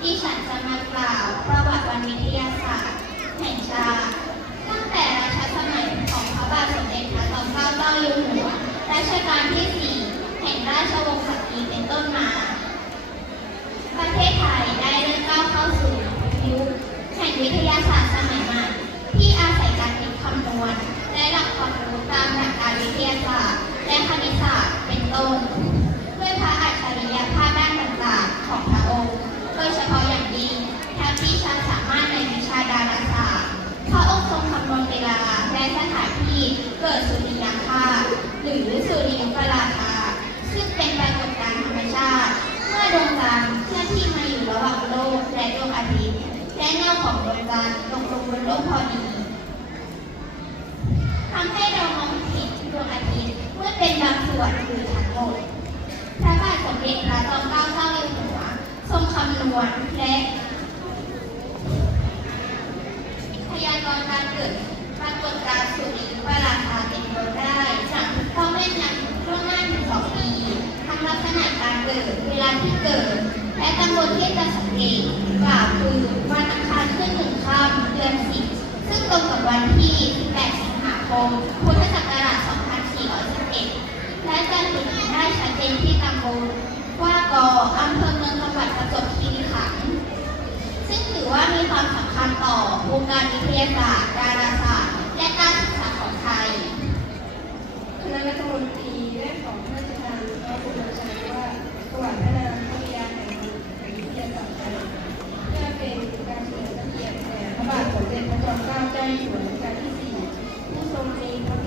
ที่ฉันจะมากล่าวประวัติวันวิทยาศาสตร์ แห่งชาติตั้งแต่รัชสมัยของพระบาทสมเด็จพระจอมเกล้าเจ้าอยู่หัวรัชกาลที่4แห่งราชวงศ์จักรีเป็นต้นมา นที่เกิดสุริยคราสหรือสุริยุปราคาซึ่งเป็นปรากฏการณ์ธรรมชาติ เมื่อดวงจันทร์เคลื่อนที่มาอยู่ระหว่างโลกและดวงอาทิตย์และเงาของดวงจันทร์ตกลงบนโลกพอดีทำให้เรามองเห็นดวงอาทิตย์เมื่อเป็นบางส่วนหรือทั้งหมดพระบาทสมเด็จพระจอมเกล้าเจ้าอยู่หัวทรงคำนวณและพยากรณ์การเกิดปรากฏการณ์สุริยุปราคาเป็นต้นได้จากข้อแม่นยำล่วงหน้าถึงสองปีทั้งลักษณะการ เกิด เวลาที่เกิด และตำบลที่จะสังเกตกล่าวคือวันอังคารขึ้นหนึ่งค่ำเดือนสิบซึ่งตรงกับวันที่8สิงหาคม พุทธศักราช 2411 และจะเห็นได้ชัดเจนที่ตำบลว่ากออำเภอเมืองจังหวัดประจวบคีรีขันธ์ซึ่งถือว่ามีความสำคัญต่อวงการวิทยาศาสตร์ ดาราศาสตร์ และการ บาทสมเด็จพระจอมเกล้าเจ้าอยู่หัวรัชกาลที่สี่ผู้ทรงมีพระ